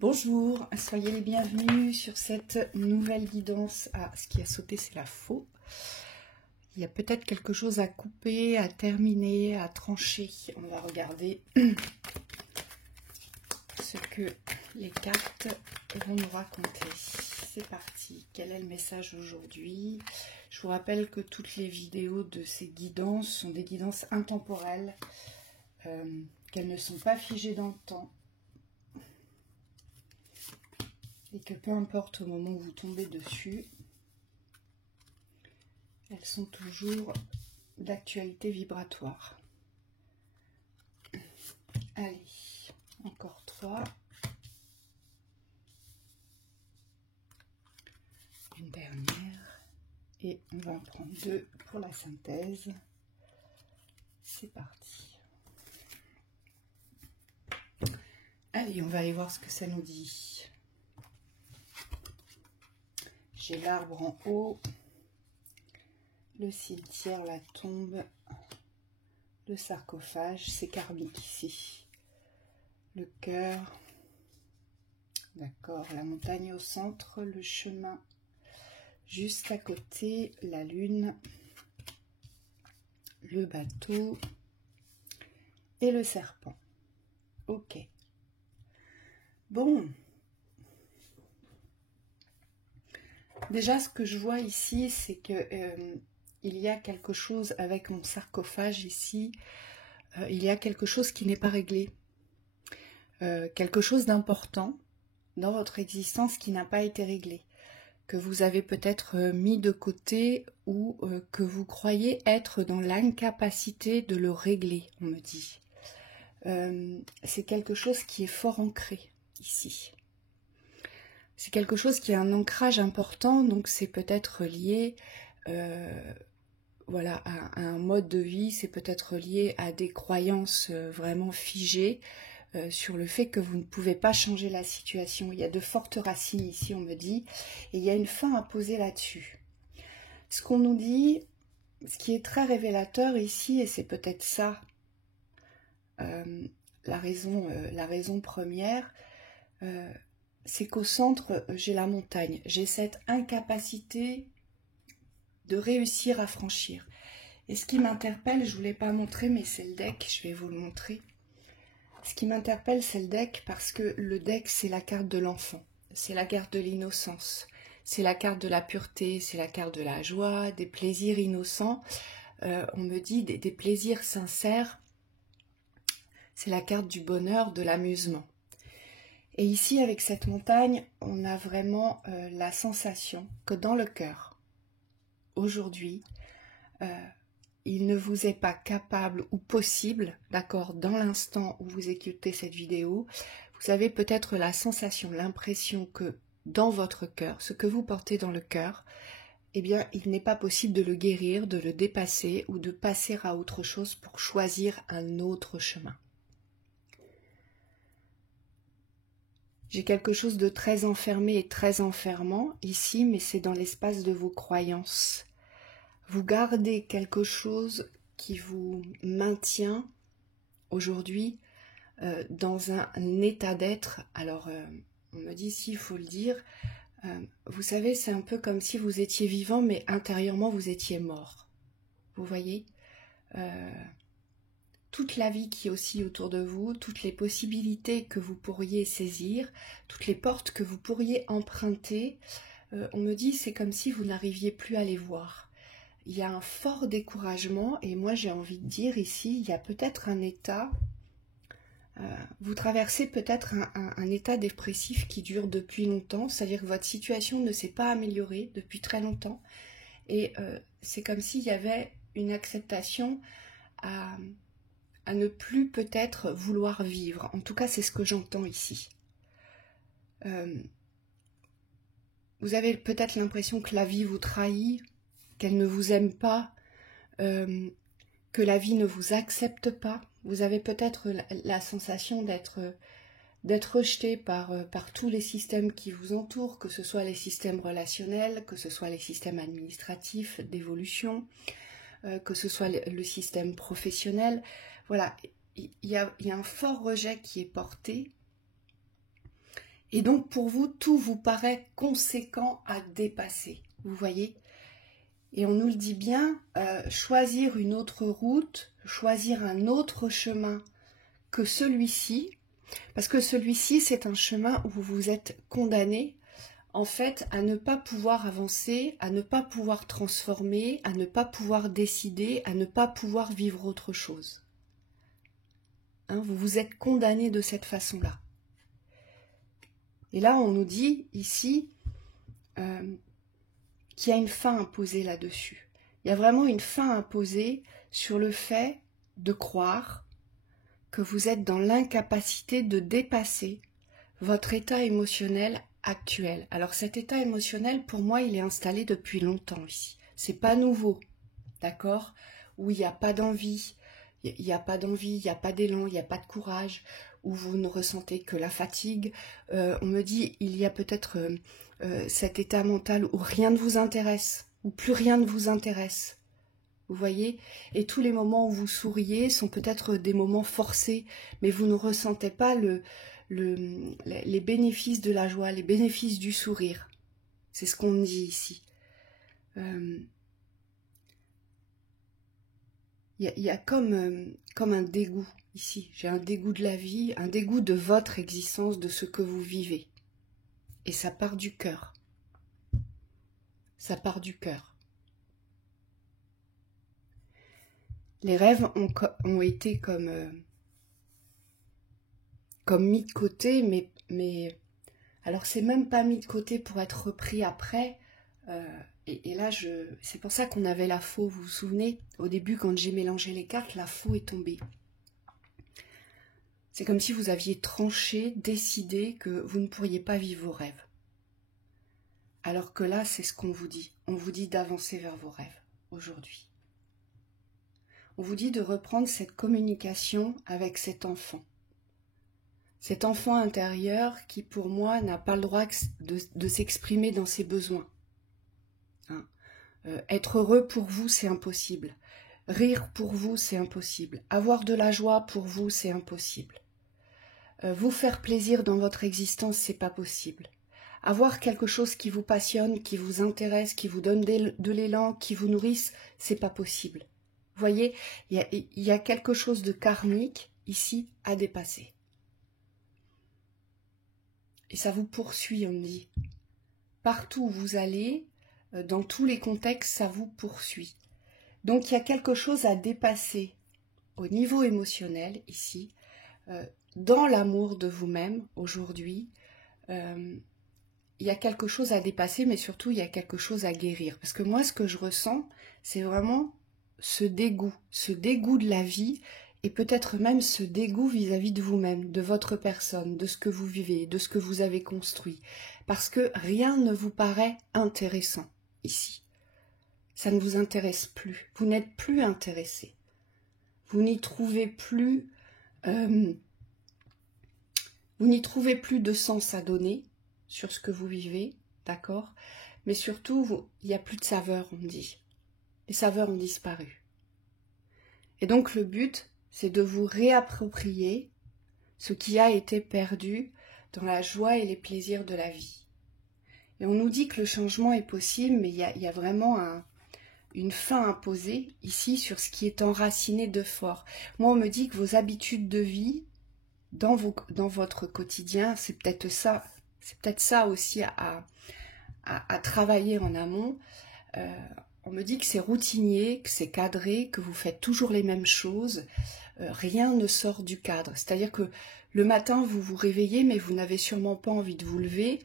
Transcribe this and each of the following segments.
Bonjour, soyez les bienvenus sur cette nouvelle guidance. Ah, ce qui a sauté, c'est la faux. Il y a peut-être quelque chose à couper, à terminer, à trancher. On va regarder ce que les cartes vont nous raconter. C'est parti. Quel est le message aujourd'hui? Je vous rappelle que toutes les vidéos de ces guidances sont des guidances intemporelles, qu'elles ne sont pas figées dans le temps. Et que peu importe au moment où vous tombez dessus, elles sont toujours d'actualité vibratoire. Allez, encore 3. Une dernière. Et on va en prendre 2 pour la synthèse. C'est parti. Allez, on va aller voir ce que ça nous dit. J'ai l'arbre en haut, le cimetière, la tombe, le sarcophage, c'est karmique ici. Le cœur, d'accord, la montagne au centre, le chemin juste à côté, la lune, le bateau et le serpent. Ok. Bon. Déjà, ce que je vois ici, c'est que il y a quelque chose avec mon sarcophage ici. Il y a quelque chose qui n'est pas réglé. Quelque chose d'important dans votre existence qui n'a pas été réglé. Que vous avez peut-être mis de côté ou que vous croyez être dans l'incapacité de le régler, on me dit. C'est quelque chose qui est fort ancré ici. C'est quelque chose qui a un ancrage important, donc c'est peut-être lié voilà, à un mode de vie, c'est peut-être lié à des croyances vraiment figées sur le fait que vous ne pouvez pas changer la situation. Il y a de fortes racines ici, on me dit, et il y a une fin à poser là-dessus. Ce qu'on nous dit, ce qui est très révélateur ici, et c'est peut-être ça la raison première, c'est qu'au centre, j'ai la montagne. J'ai cette incapacité de réussir à franchir. Et ce qui m'interpelle, je ne vous l'ai pas montré, mais c'est le deck, je vais vous le montrer. Ce qui m'interpelle, c'est le deck, parce que le deck, c'est la carte de l'enfant. C'est la carte de l'innocence. C'est la carte de la pureté, c'est la carte de la joie, des plaisirs innocents. On me dit des plaisirs sincères. C'est la carte du bonheur, de l'amusement. Et ici, avec cette montagne, on a vraiment la sensation que dans le cœur, aujourd'hui, il ne vous est pas capable ou possible, d'accord, dans l'instant où vous écoutez cette vidéo, vous avez peut-être la sensation, l'impression que dans votre cœur, ce que vous portez dans le cœur, eh bien, il n'est pas possible de le guérir, de le dépasser ou de passer à autre chose pour choisir un autre chemin. J'ai quelque chose de très enfermé et très enfermant ici, mais c'est dans l'espace de vos croyances. Vous gardez quelque chose qui vous maintient aujourd'hui dans un état d'être. Alors, on me dit ici, il faut le dire, vous savez, c'est un peu comme si vous étiez vivant, mais intérieurement, vous étiez mort. Vous voyez toute la vie qui oscille autour de vous, toutes les possibilités que vous pourriez saisir, toutes les portes que vous pourriez emprunter, on me dit c'est comme si vous n'arriviez plus à les voir. Il y a un fort découragement et moi j'ai envie de dire ici, il y a peut-être un état, vous traversez peut-être un état dépressif qui dure depuis longtemps, c'est-à-dire que votre situation ne s'est pas améliorée depuis très longtemps et c'est comme s'il y avait une acceptation à ne plus peut-être vouloir vivre. En tout cas, c'est ce que j'entends ici. Vous avez peut-être l'impression que la vie vous trahit, qu'elle ne vous aime pas, que la vie ne vous accepte pas. Vous avez peut-être la sensation d'être rejeté par tous les systèmes qui vous entourent, que ce soit les systèmes relationnels, que ce soit les systèmes administratifs d'évolution, que ce soit le système professionnel. Voilà, il y a un fort rejet qui est porté Et donc pour vous, tout vous paraît conséquent à dépasser, vous voyez? Et on nous le dit bien, choisir une autre route, choisir un autre chemin que celui-ci, parce que celui-ci, c'est un chemin où vous êtes condamné, en fait, à ne pas pouvoir avancer, à ne pas pouvoir transformer, à ne pas pouvoir décider, à ne pas pouvoir vivre autre chose. Hein, vous vous êtes condamné de cette façon-là. Et là, on nous dit ici qu'il y a une fin imposée là-dessus. Il y a vraiment une fin imposée sur le fait de croire que vous êtes dans l'incapacité de dépasser votre état émotionnel actuel. Alors cet état émotionnel, pour moi, il est installé depuis longtemps ici. C'est pas nouveau, d'accord? Où il n'y a pas d'envie, il n'y a pas d'envie, il n'y a pas d'élan, il n'y a pas de courage, où vous ne ressentez que la fatigue. On me dit, il y a peut-être cet état mental où rien ne vous intéresse, où plus rien ne vous intéresse. Vous voyez? Et tous les moments où vous souriez sont peut-être des moments forcés, mais vous ne ressentez pas les bénéfices de la joie, les bénéfices du sourire. C'est ce qu'on me dit ici. Il y a comme un dégoût ici. J'ai un dégoût de la vie, un dégoût de votre existence, de ce que vous vivez. Et ça part du cœur. Ça part du cœur. Les rêves ont été comme mis de côté, mais alors c'est même pas mis de côté pour être repris après. Et là, c'est pour ça qu'on avait la faux, vous vous souvenez? Au début, quand j'ai mélangé les cartes, la faux est tombée. C'est comme si vous aviez tranché, décidé que vous ne pourriez pas vivre vos rêves. Alors que là, c'est ce qu'on vous dit. On vous dit d'avancer vers vos rêves, aujourd'hui. On vous dit de reprendre cette communication avec cet enfant. Cet enfant intérieur qui, pour moi, n'a pas le droit de s'exprimer dans ses besoins. Hein. Être heureux pour vous, c'est impossible. Rire pour vous, c'est impossible. Avoir de la joie pour vous, c'est impossible. Vous faire plaisir dans votre existence, c'est pas possible. Avoir quelque chose qui vous passionne, qui vous intéresse, qui vous donne de l'élan, qui vous nourrisse, c'est pas possible. Vous voyez, il y a quelque chose de karmique ici à dépasser. Et ça vous poursuit, on me dit. Partout où vous allez, dans tous les contextes, ça vous poursuit. Donc il y a quelque chose à dépasser au niveau émotionnel ici, dans l'amour de vous-même aujourd'hui. Il y a quelque chose à dépasser, mais surtout il y a quelque chose à guérir. Parce que moi, ce que je ressens, c'est vraiment ce dégoût de la vie, et peut-être même ce dégoût vis-à-vis de vous-même, de votre personne, de ce que vous vivez, de ce que vous avez construit. Parce que rien ne vous paraît intéressant ici. Ça ne vous intéresse plus. Vous n'êtes plus intéressé. Vous n'y trouvez plus, de sens à donner sur ce que vous vivez, d'accord? Mais surtout, il n'y a plus de saveur, on me dit. Les saveurs ont disparu. Et donc le but, c'est de vous réapproprier ce qui a été perdu dans la joie et les plaisirs de la vie. Et on nous dit que le changement est possible, mais il y a vraiment une fin imposée ici sur ce qui est enraciné de fort. Moi, on me dit que vos habitudes de vie, dans votre quotidien, c'est peut-être ça aussi à travailler en amont. On me dit que c'est routinier, que c'est cadré, que vous faites toujours les mêmes choses. Rien ne sort du cadre. C'est-à-dire que le matin, vous vous réveillez, mais vous n'avez sûrement pas envie de vous lever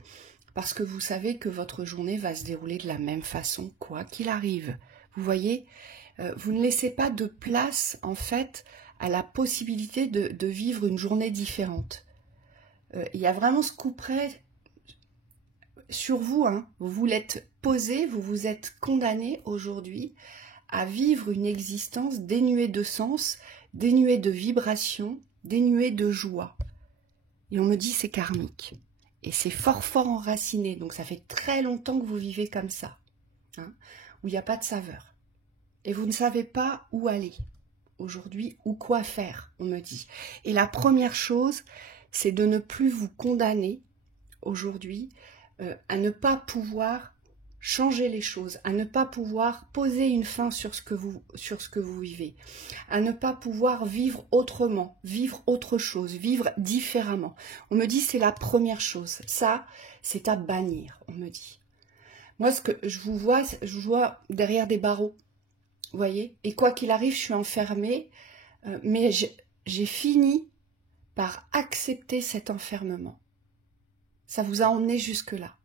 parce que vous savez que votre journée va se dérouler de la même façon, quoi qu'il arrive. Vous voyez, vous ne laissez pas de place, en fait, à la possibilité de vivre une journée différente. Il y a vraiment ce coup près sur vous, hein. Vous vous l'êtes posé, vous vous êtes condamné aujourd'hui à vivre une existence dénuée de sens, dénuée de vibrations, dénuée de joie. Et on me dit c'est karmique. Et c'est fort fort enraciné, donc ça fait très longtemps que vous vivez comme ça, hein, où il n'y a pas de saveur. Et vous ne savez pas où aller aujourd'hui ou quoi faire, on me dit. Et la première chose, c'est de ne plus vous condamner aujourd'hui à ne pas pouvoir changer les choses, à ne pas pouvoir poser une fin sur ce que vous vivez, à ne pas pouvoir vivre autrement, vivre autre chose, vivre différemment. On me dit c'est la première chose, ça c'est à bannir, on me dit. Moi ce que je vous vois derrière des barreaux, vous voyez, et quoi qu'il arrive je suis enfermée, mais j'ai fini par accepter cet enfermement. Ça vous a emmené jusque-là.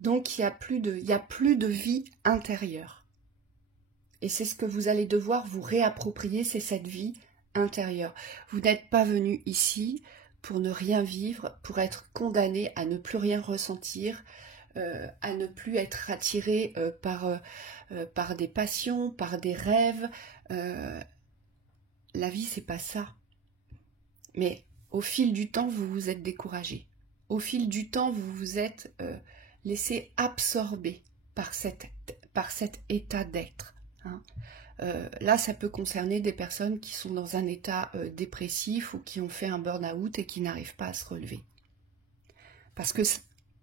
Donc il n'y a plus de vie intérieure. Et c'est ce que vous allez devoir vous réapproprier, c'est cette vie intérieure. Vous n'êtes pas venu ici pour ne rien vivre, pour être condamné à ne plus rien ressentir, à ne plus être attiré par des passions, par des rêves. La vie, c'est pas ça. Mais au fil du temps, vous vous êtes découragé. Au fil du temps, vous vous êtes laissé absorber par cet état d'être. Hein. Là, ça peut concerner des personnes qui sont dans un état dépressif ou qui ont fait un burn-out et qui n'arrivent pas à se relever. Parce que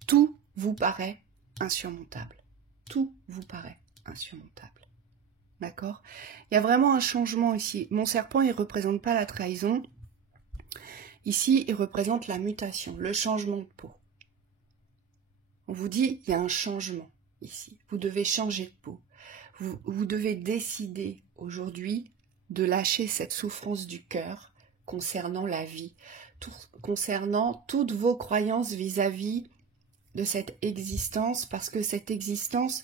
tout vous paraît insurmontable. Tout vous paraît insurmontable. D'accord ? Il y a vraiment un changement ici. Mon serpent, il ne représente pas la trahison. Ici, il représente la mutation, le changement de peau. On vous dit, il y a un changement ici. Vous devez changer de peau. Vous devez décider aujourd'hui de lâcher cette souffrance du cœur concernant la vie, concernant toutes vos croyances vis-à-vis de cette existence, parce que cette existence,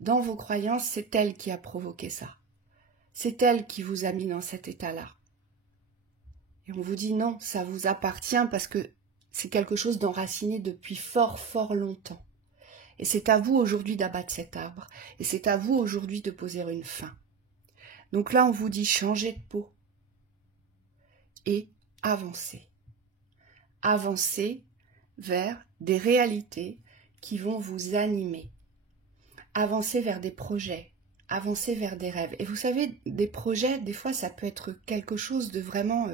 dans vos croyances, c'est elle qui a provoqué ça. C'est elle qui vous a mis dans cet état-là. Et on vous dit non, ça vous appartient parce que c'est quelque chose d'enraciné depuis fort, fort longtemps. Et c'est à vous aujourd'hui d'abattre cet arbre. Et c'est à vous aujourd'hui de poser une fin. Donc là, on vous dit changer de peau. Et avancer. Avancer vers des réalités qui vont vous animer. Avancer vers des projets. Avancer vers des rêves. Et vous savez, des projets, des fois, ça peut être quelque chose de vraiment...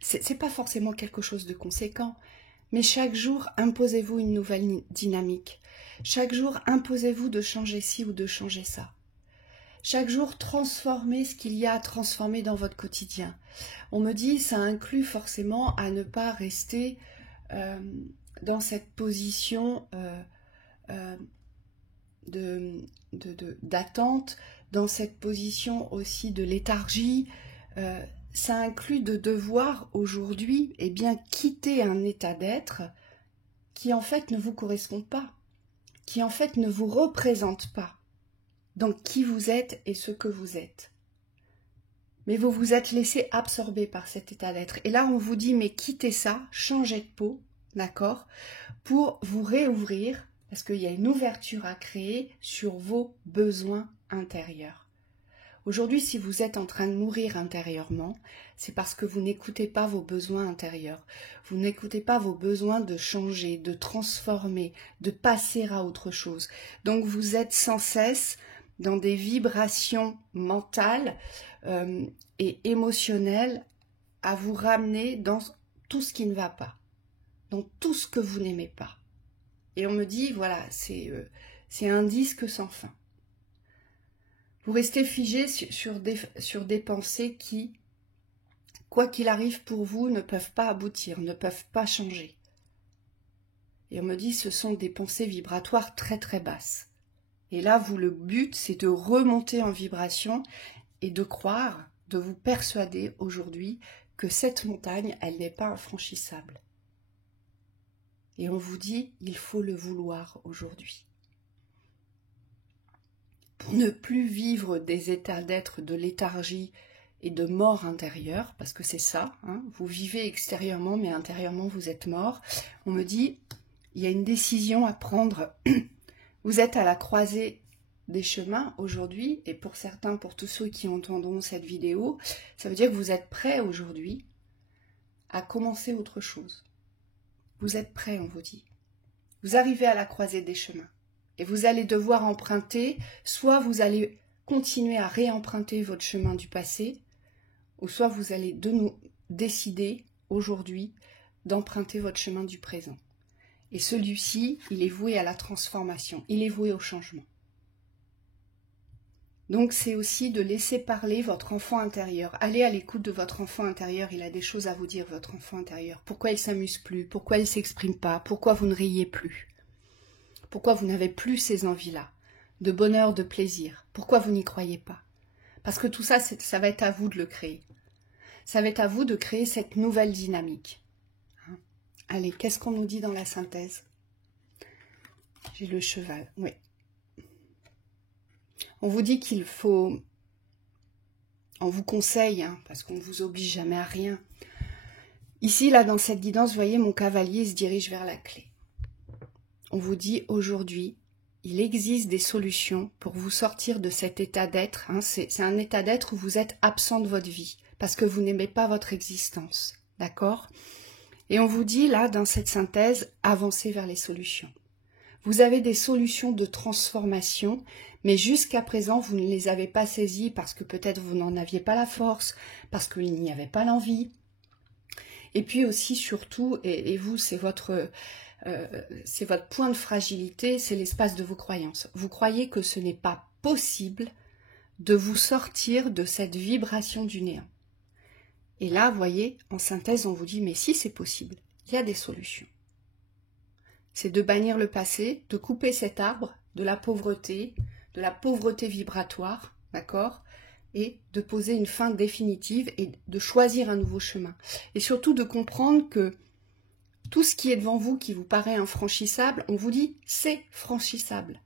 c'est pas forcément quelque chose de conséquent. Mais chaque jour, imposez-vous une nouvelle dynamique. Chaque jour, imposez-vous de changer ci ou de changer ça. Chaque jour, transformez ce qu'il y a à transformer dans votre quotidien. On me dit, ça inclut forcément à ne pas rester dans cette position d'attente, dans cette position aussi de léthargie. Ça inclut de devoir aujourd'hui quitter un état d'être qui en fait ne vous correspond pas, qui en fait ne vous représente pas dans qui vous êtes et ce que vous êtes. Mais vous vous êtes laissé absorber par cet état d'être. Et là on vous dit mais quittez ça, changez de peau, d'accord, pour vous réouvrir, parce qu'il y a une ouverture à créer sur vos besoins intérieurs. Aujourd'hui, si vous êtes en train de mourir intérieurement, c'est parce que vous n'écoutez pas vos besoins intérieurs. Vous n'écoutez pas vos besoins de changer, de transformer, de passer à autre chose. Donc vous êtes sans cesse dans des vibrations mentales et émotionnelles à vous ramener dans tout ce qui ne va pas, dans tout ce que vous n'aimez pas. Et on me dit, voilà, c'est un disque sans fin. Vous restez figé sur des pensées qui, quoi qu'il arrive pour vous, ne peuvent pas aboutir, ne peuvent pas changer. Et on me dit, ce sont des pensées vibratoires très très basses. Et là, le but, c'est de remonter en vibration et de croire, de vous persuader aujourd'hui que cette montagne, elle n'est pas infranchissable. Et on vous dit, il faut le vouloir aujourd'hui. Pour ne plus vivre des états d'être de léthargie et de mort intérieure, parce que c'est ça, hein, vous vivez extérieurement, mais intérieurement vous êtes mort. On me dit, il y a une décision à prendre. Vous êtes à la croisée des chemins aujourd'hui, et pour certains, pour tous ceux qui entendront cette vidéo, ça veut dire que vous êtes prêts aujourd'hui à commencer autre chose. Vous êtes prêts, on vous dit. Vous arrivez à la croisée des chemins. Et vous allez devoir emprunter, soit vous allez continuer à réemprunter votre chemin du passé, ou soit vous allez décider aujourd'hui, d'emprunter votre chemin du présent. Et celui-ci, il est voué à la transformation, il est voué au changement. Donc c'est aussi de laisser parler votre enfant intérieur. Allez à l'écoute de votre enfant intérieur, il a des choses à vous dire, votre enfant intérieur. Pourquoi il ne s'amuse plus? Pourquoi il ne s'exprime pas? Pourquoi vous ne riez plus? Pourquoi vous n'avez plus ces envies-là de bonheur, de plaisir? Pourquoi vous n'y croyez pas? Parce que tout ça, ça va être à vous de le créer. Ça va être à vous de créer cette nouvelle dynamique. Allez, qu'est-ce qu'on nous dit dans la synthèse? J'ai le cheval, oui. On vous dit qu'il faut... On vous conseille, hein, parce qu'on ne vous oblige jamais à rien. Ici, là, dans cette guidance, vous voyez, mon cavalier se dirige vers la clé. On vous dit aujourd'hui, il existe des solutions pour vous sortir de cet état d'être. Hein, c'est un état d'être où vous êtes absent de votre vie, parce que vous n'aimez pas votre existence. D'accord? Et on vous dit, là, dans cette synthèse, avancez vers les solutions. Vous avez des solutions de transformation, mais jusqu'à présent, vous ne les avez pas saisies parce que peut-être vous n'en aviez pas la force, parce qu'il n'y avait pas l'envie. Et puis aussi, surtout, et vous, c'est votre point de fragilité, c'est l'espace de vos croyances. Vous croyez que ce n'est pas possible de vous sortir de cette vibration du néant. Et là, vous voyez, en synthèse, on vous dit, mais si c'est possible, il y a des solutions. C'est de bannir le passé, de couper cet arbre de la pauvreté vibratoire, d'accord? Et de poser une fin définitive et de choisir un nouveau chemin. Et surtout de comprendre que tout ce qui est devant vous, qui vous paraît infranchissable, on vous dit, c'est franchissable.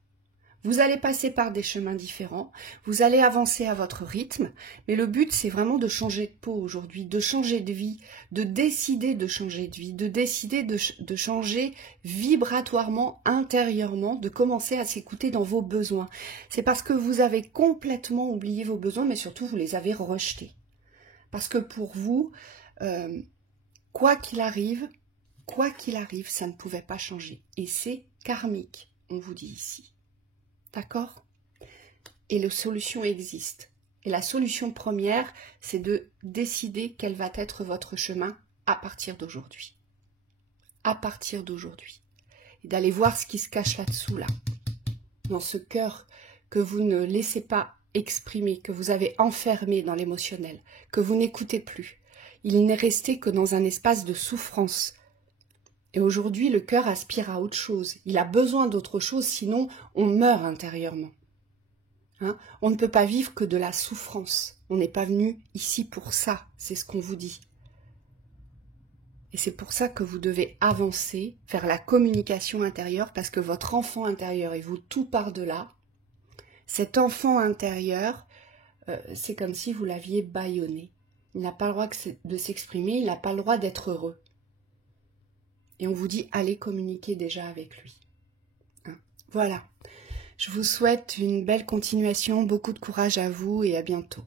Vous allez passer par des chemins différents, vous allez avancer à votre rythme, mais le but, c'est vraiment de changer de peau aujourd'hui, de changer de vie, de décider de changer de vie, de décider de changer vibratoirement, intérieurement, de commencer à s'écouter dans vos besoins. C'est parce que vous avez complètement oublié vos besoins, mais surtout, vous les avez rejetés. Parce que pour vous, quoi qu'il arrive, ça ne pouvait pas changer. Et c'est karmique, on vous dit ici. D'accord? Et la solution existe. Et la solution première, c'est de décider quel va être votre chemin à partir d'aujourd'hui. À partir d'aujourd'hui. Et d'aller voir ce qui se cache là-dessous, là. Dans ce cœur que vous ne laissez pas exprimer, que vous avez enfermé dans l'émotionnel, que vous n'écoutez plus. Il n'est resté que dans un espace de souffrance. Et aujourd'hui, le cœur aspire à autre chose. Il a besoin d'autre chose, sinon on meurt intérieurement. Hein? On ne peut pas vivre que de la souffrance. On n'est pas venu ici pour ça, c'est ce qu'on vous dit. Et c'est pour ça que vous devez avancer vers la communication intérieure, parce que votre enfant intérieur, et vous, tout part de là. Cet enfant intérieur, c'est comme si vous l'aviez bâillonné. Il n'a pas le droit de s'exprimer, il n'a pas le droit d'être heureux. Et on vous dit, allez communiquer déjà avec lui. Hein? Voilà. Je vous souhaite une belle continuation, beaucoup de courage à vous et à bientôt.